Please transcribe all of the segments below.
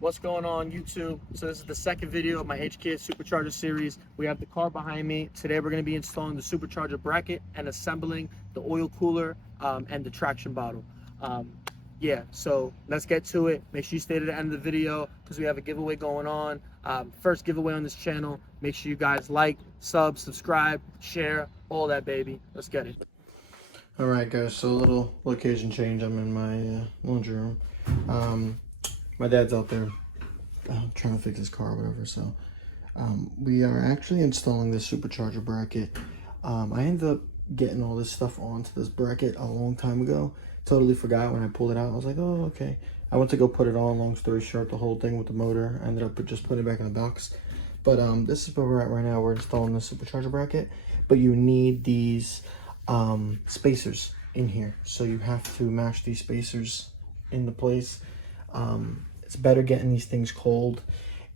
What's going on, YouTube? So this is the second video of my Hks Supercharger series. We have the car behind me. Today we're going to be installing the supercharger bracket and assembling the oil cooler and the traction bottle. Yeah, so let's get to it. Make sure you stay to the end of the video because we have a giveaway going on. First giveaway on this channel. Make sure you guys like, subscribe, share, all that, baby. Let's get it. All right, guys, so a little location change. I'm in my laundry room. My dad's out there trying to fix his car or whatever, so we are actually installing this supercharger bracket. I ended up getting all this stuff onto this bracket a long time ago. Totally forgot when I pulled it out. I was like, oh, okay. I went to go put it on. Long story short, the whole thing with the motor, I ended up just putting it back in the box. But this is where we're at right now. We're installing the supercharger bracket, but you need these spacers in here, so you have to match these spacers into place. It's better getting these things cold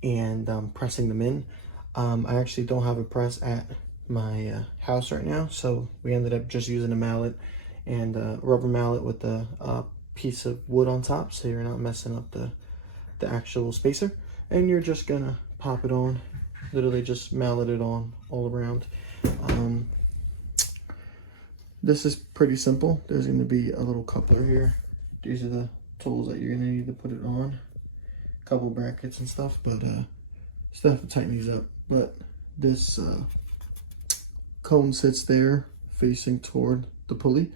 and pressing them in. I actually don't have a press at my house right now, so we ended up just using a mallet and a rubber mallet with a piece of wood on top, so you're not messing up the actual spacer. And you're just gonna pop it on, literally just mallet it on all around. This is pretty simple. There's going to be a little coupler here. These are the tools that you're going to need to put it on. A couple brackets and stuff, but still have to tighten these up. But this cone sits there facing toward the pulley,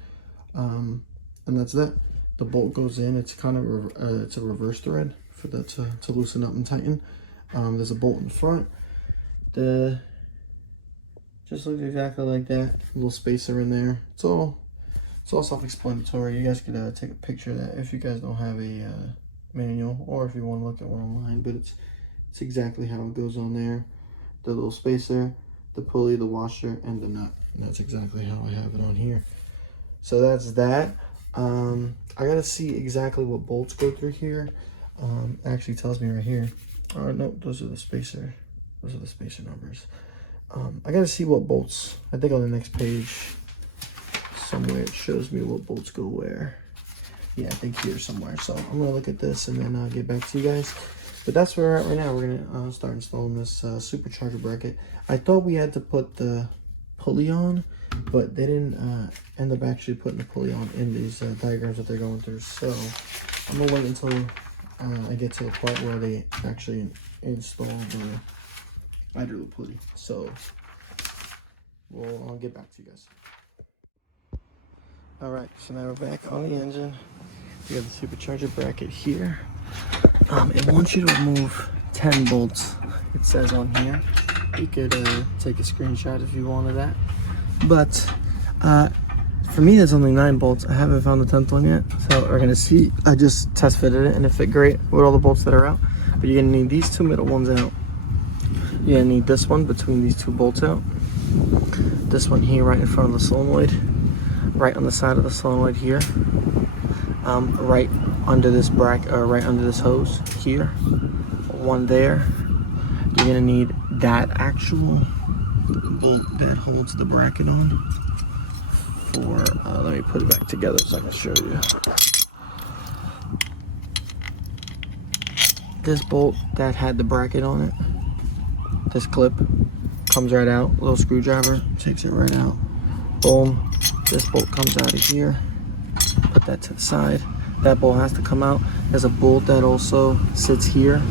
and that's that. The bolt goes in. It's kind of it's a reverse thread for that to loosen up and tighten. There's a bolt in the front. Just looks exactly like that. A little spacer in there. It's all self-explanatory. You guys could take a picture of that if you guys don't have a manual, or if you want to look at one online. But it's exactly how it goes on there. The little spacer, the pulley, the washer, and the nut. And that's exactly how I have it on here. So that's that. I gotta see exactly what bolts go through here. It actually tells me right here. Oh no, those are the spacer. Those are the spacer numbers. I gotta see what bolts. I think on the next page somewhere it shows me what bolts go where. Yeah, I think here somewhere. So I'm gonna look at this and then I'll get back to you guys. But that's where we're at right now. We're gonna start installing this supercharger bracket. I thought we had to put the pulley on, but they didn't end up actually putting the pulley on in these diagrams that they're going through. So I'm gonna wait until I get to the part where they actually install the idler pulley. So I'll get back to you guys. All right, so now we're back on the engine. We have the supercharger bracket here. It wants you to remove 10 bolts. It says on here. You could take a screenshot if you wanted that. But for me, there's only 9 bolts. I haven't found the 10th one yet, so we're gonna see. I just test fitted it and it fit great with all the bolts that are out. But you're gonna need these 2 middle ones out. You're gonna need this one between these 2 bolts out. This one here right in front of the solenoid. Right on the side of the solenoid here. Right under this bracket, or right under this hose here. One there. You're gonna need that actual bolt that holds the bracket on. For let me put it back together so I can show you. This bolt that had the bracket on it. This clip comes right out. A little screwdriver takes it right out. Boom. This bolt comes out of here. Put that to the side. That bolt has to come out. There's a bolt that also sits here,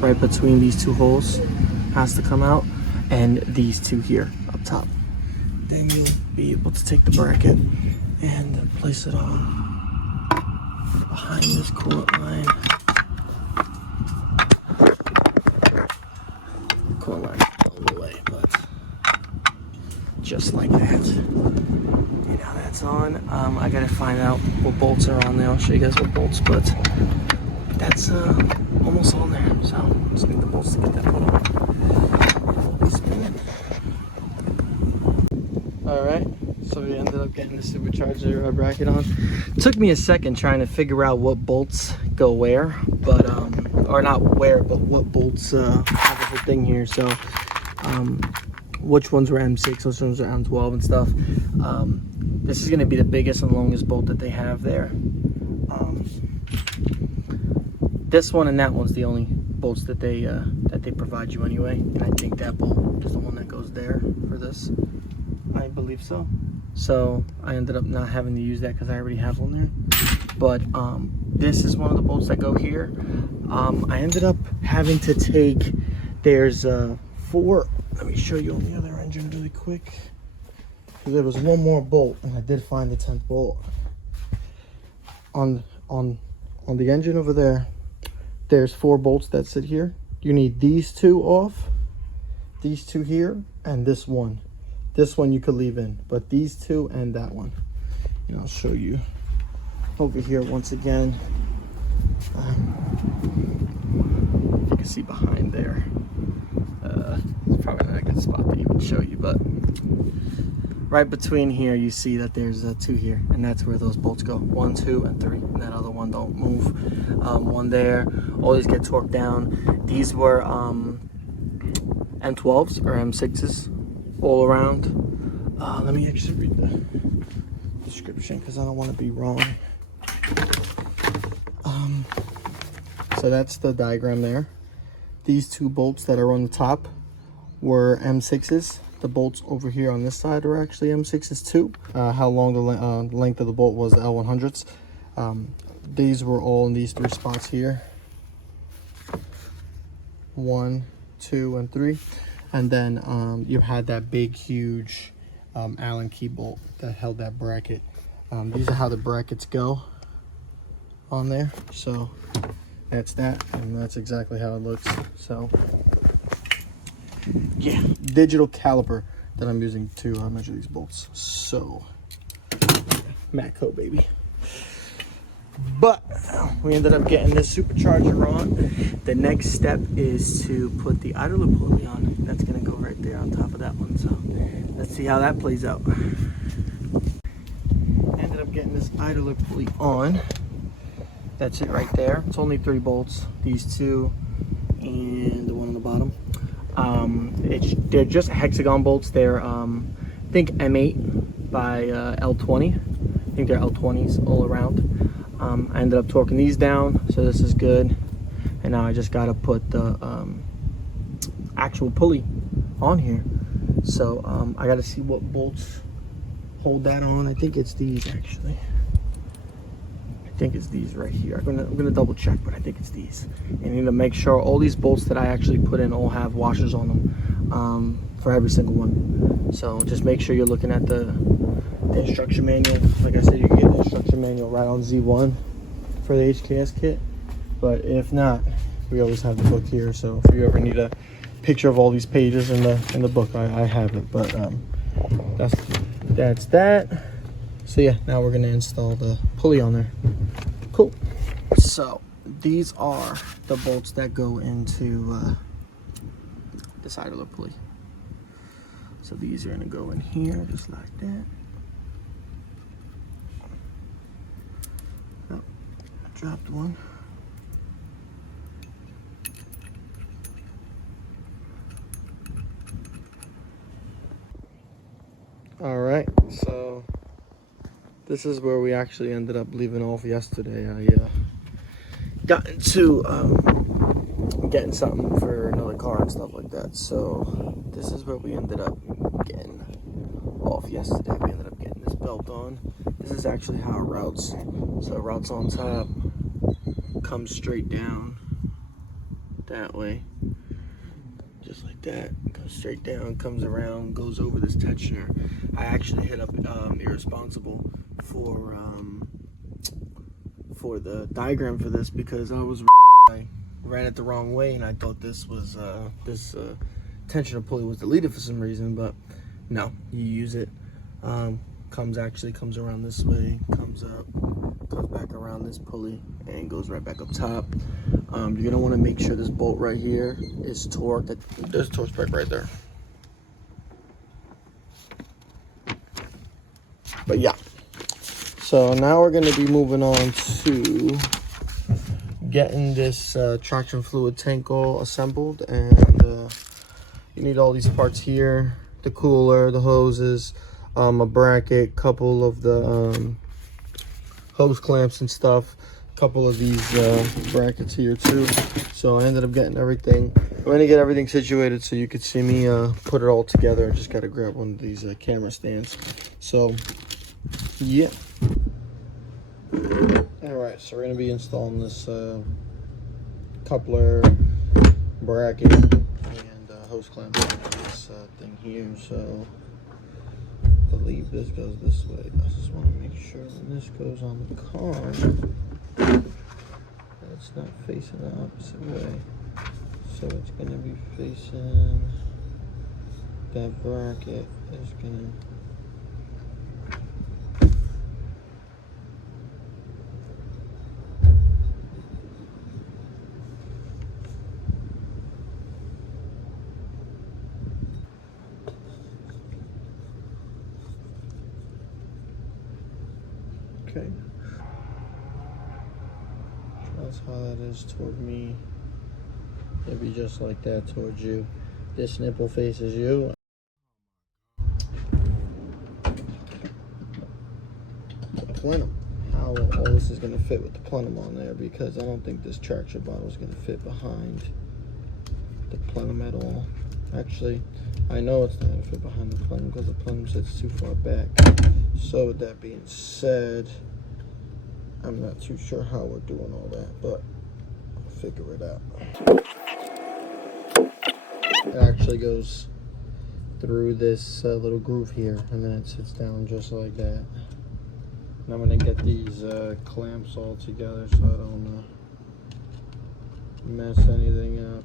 right between these 2 holes. Has to come out. And these 2 here up top. Then you'll be able to take the bracket and place it on behind this coolant line. Coolant line all the way, but just like that. And now that's on. I gotta find out what bolts are on there. I'll show you guys what bolts, but that's almost on there. So just need the bolts to get that put on. We'll be spinning. Alright, so we ended up getting the supercharger bracket on. It took me a second trying to figure out what bolts go where, but or not where, but what bolts have the whole thing here. So which ones were M6, which ones were M12 and stuff. This is going to be the biggest and longest bolt that they have there. This one and that one's the only bolts that they provide you anyway. And I think that bolt is the one that goes there for this. I believe so. So I ended up not having to use that because I already have one there. But this is one of the bolts that go here. I ended up having to take, there's 4, let me show you on the other engine really quick. There was one more bolt, and I did find the 10th bolt. On the engine over there, there's 4 bolts that sit here. You need these 2 off, these 2 here, and this one. This one you could leave in, but these 2 and that one. And I'll show you over here once again. You can see behind there. It's probably not a good spot to even show you, but right between here you see that there's 2 here, and that's where those bolts go. 1, 2, and 3. And that other one don't move. 1 there. All these get torqued down. These were M12s or M6s all around. Let me actually read the description because I don't want to be wrong. So that's the diagram there. These 2 bolts that are on the top were M6s. The bolts over here on this side are actually M6s too. How long the length of the bolt was, the L100s. These were all in these 3 spots here. 1, 2, and 3. And then you had that big, huge Allen key bolt that held that bracket. These are how the brackets go on there. So that's that, and that's exactly how it looks. So yeah, digital caliper that I'm using to measure these bolts. So Matco, baby. But we ended up getting this supercharger on. The next step is to put the idler pulley on. That's gonna go right there on top of that one. So let's see how that plays out. Ended up getting this idler pulley on. That's it right there. It's only 3 bolts. These 2 and the one on the bottom. They're just hexagon bolts. They're I think M8 by L20. I think they're L20s all around. I ended up torquing these down, so this is good. And now I just gotta put the actual pulley on here. So I gotta see what bolts hold that on. I think it's these actually. I think it's these right here. I'm gonna double check, but I think it's these. And you need to make sure all these bolts that I actually put in all have washers on them for every single one. So just make sure you're looking at the instruction manual. Like I said, you can get the instruction manual right on Z1 for the HKS kit. But if not, we always have the book here. So if you ever need a picture of all these pages in the book, I have it. But that's that. So yeah, now we're gonna install the pulley on there. Cool. So these are the bolts that go into this idler pulley. So these are gonna go in here just like that. Oh, I dropped one. All right, so this is where we actually ended up leaving off yesterday. I got into getting something for another car and stuff like that. So this is where we ended up getting off yesterday. We ended up getting this belt on. This is actually how it routes. So it routes on top, comes straight down that way, just like that. Goes straight down, comes around, goes over this tensioner. I actually hit up Irresponsible for the diagram for this because I ran it the wrong way and I thought this was tensioner pulley was deleted for some reason, but no, you use it. Comes around this way, comes up, goes back around this pulley, and goes right back up top. You're gonna want to make sure this bolt right here is torqued. There's a torque spec right there. But yeah, so now we're gonna be moving on to getting this traction fluid tank all assembled, and you need all these parts here: the cooler, the hoses, a bracket, couple of the hose clamps and stuff, couple of these brackets here too. So I ended up getting everything. I'm gonna get everything situated so you could see me put it all together. I just gotta grab one of these camera stands. So yeah. All right, so we're gonna be installing this coupler, bracket, and hose clamp on this thing here. So I believe this goes this way. I just want to make sure when this goes on the car that it's not facing the opposite way. So it's going to be facing that bracket is going to okay. That's how that is toward me. It'd be just like that towards you. This nipple faces you. The plenum. How all this is going to fit with the plenum on there, because I don't think this traction bottle is going to fit behind the plenum at all. Actually, I know it's not going to fit behind the plenum because the plenum sits too far back. So with that being said, I'm not too sure how we're doing all that, but I'll figure it out. It actually goes through this little groove here, and then it sits down just like that. And I'm gonna get these clamps all together so I don't mess anything up.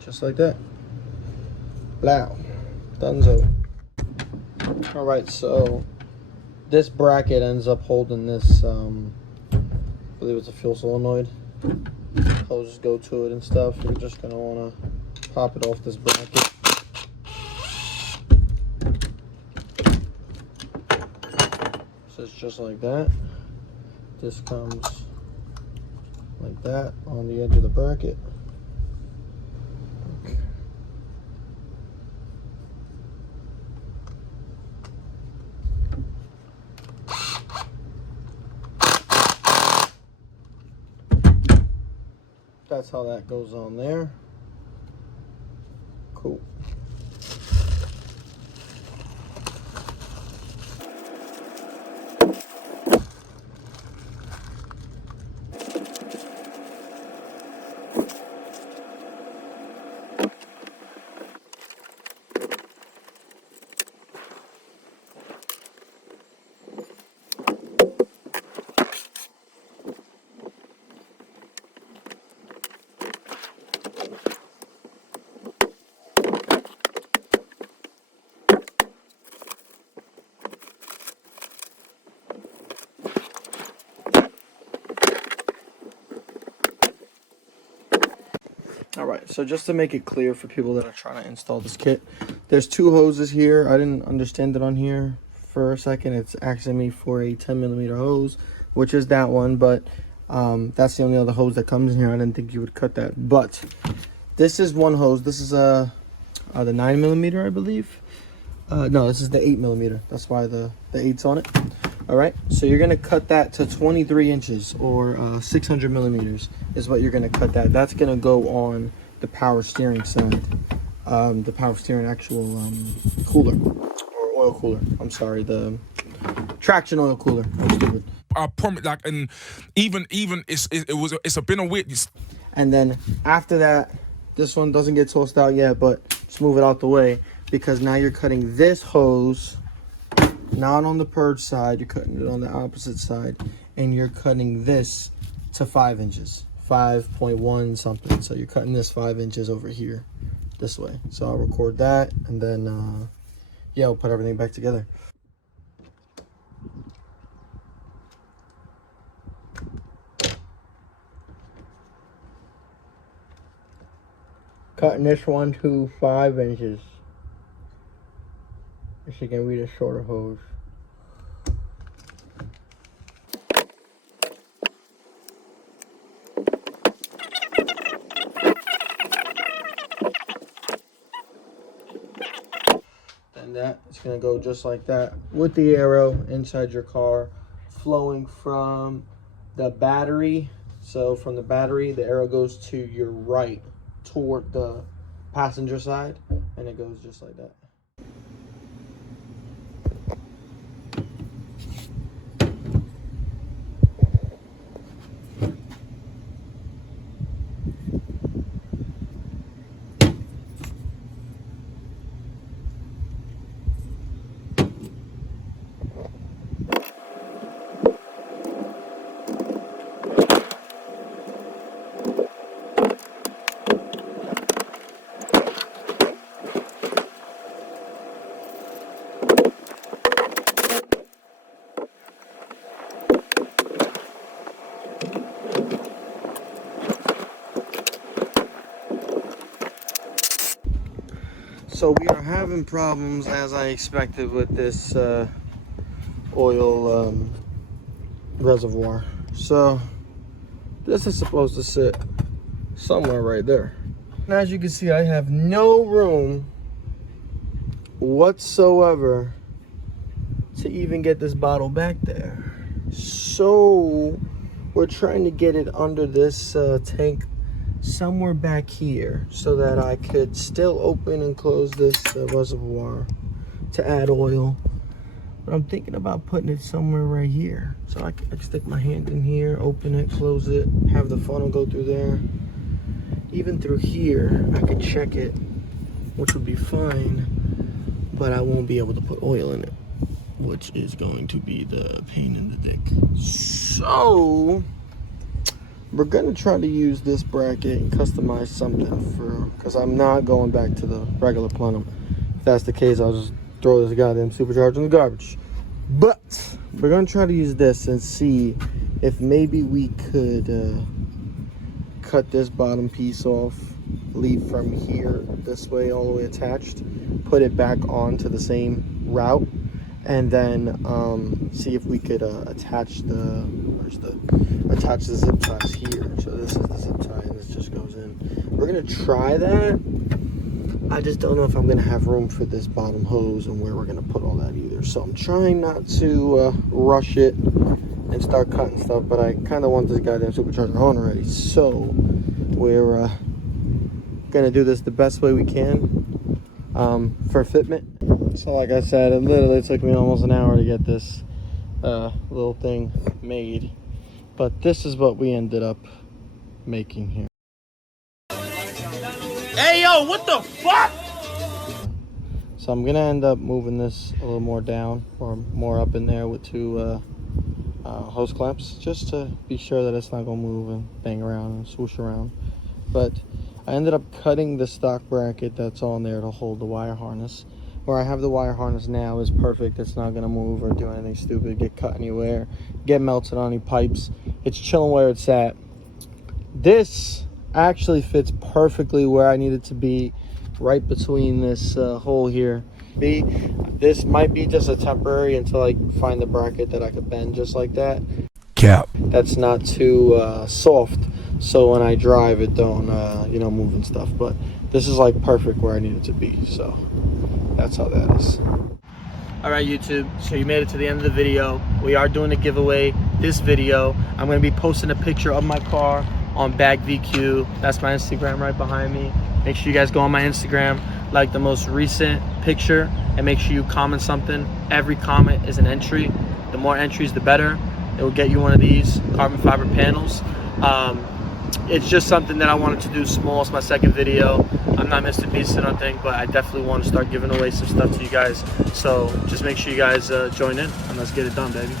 Just like that. Blow. Dunzo. Alright, so this bracket ends up holding this, I believe it's a fuel solenoid. Hoses go to it and stuff. You're just going to want to pop it off this bracket. So it's just like that. This comes like that on the edge of the bracket. That's how that goes on there. Cool. Alright, so just to make it clear for people that are trying to install this kit, there's two hoses here. I didn't understand it on here for a second. It's asking me for a 10mm hose, which is that one, but that's the only other hose that comes in here. I didn't think you would cut that, but this is one hose. This is the 9mm, I believe. No, this is the 8mm. That's why the 8's on it. All right, so you're gonna cut that to 23 inches or 600mm is what you're gonna cut that. That's gonna go on the power steering side, the power steering actual cooler or oil cooler. I'm sorry, the traction oil cooler. I'm stupid. I promise, like, and even it's been a weird. And then after that, this one doesn't get tossed out yet, but just move it out the way because now you're cutting this hose. Not on the purge side, you're cutting it on the opposite side, and you're cutting this to 5 inches, 5.1 something. So you're cutting this 5 inches over here, this way. So I'll record that, and then yeah, I'll put everything back together. Cutting this one to 5 inches. As you can read a shorter hose. It's gonna go just like that with the arrow inside your car, flowing from the battery. So from the battery, the arrow goes to your right toward the passenger side, and it goes just like that. So we are having problems, as I expected, with this oil reservoir. So this is supposed to sit somewhere right there. And as you can see, I have no room whatsoever to even get this bottle back there. So we're trying to get it under this tank somewhere back here so that I could still open and close this reservoir to add oil. But I'm thinking about putting it somewhere right here. So I can stick my hand in here, open it, close it, have the funnel go through there. Even through here, I could check it, which would be fine, but I won't be able to put oil in it, which is going to be the pain in the dick. So we're gonna try to use this bracket and customize something for, because I'm not going back to the regular plenum. If that's the case, I'll just throw this goddamn supercharger in the garbage. But we're gonna try to use this and see if maybe we could cut this bottom piece off, leave from here this way all the way attached, put it back onto the same route, and then see if we could attach the zip ties here. So this is the zip tie and this just goes in. We're gonna try that. I just don't know if I'm gonna have room for this bottom hose and where we're gonna put all that either. So I'm trying not to rush it and start cutting stuff, but I kind of want this goddamn supercharger on already. So we're gonna do this the best way we can for fitment. So like I said, it literally took me almost an hour to get this little thing made, but this is what we ended up making here. Hey yo, what the fuck? So I'm gonna end up moving this a little more down or more up in there with two hose clamps, just to be sure that it's not gonna move and bang around and swoosh around. But I ended up cutting the stock bracket that's on there to hold the wire harness. Where I have the wire harness now is perfect. It's not gonna move or do anything stupid, get cut anywhere, get melted on any pipes. It's chilling where it's at. This actually fits perfectly where I need it to be, right between this hole here. This might be just a temporary until I find the bracket that I could bend just like that. Cap. That's not too soft, so when I drive it don't move and stuff. But this is like perfect where I need it to be, so that's how that is. All right, YouTube, so you made it to the end of the video. We are doing a giveaway this video. I'm gonna be posting a picture of my car on Bag VQ. That's my Instagram right behind me. Make sure you guys go on my Instagram, like the most recent picture, and make sure you comment something. Every comment is an entry. The more entries, the better. It will get you one of these carbon fiber panels. It's just something that I wanted to do small. It's my second video. I'm not Mr. Beast or nothing, but I definitely want to start giving away some stuff to you guys. So just make sure you guys join in and let's get it done, baby.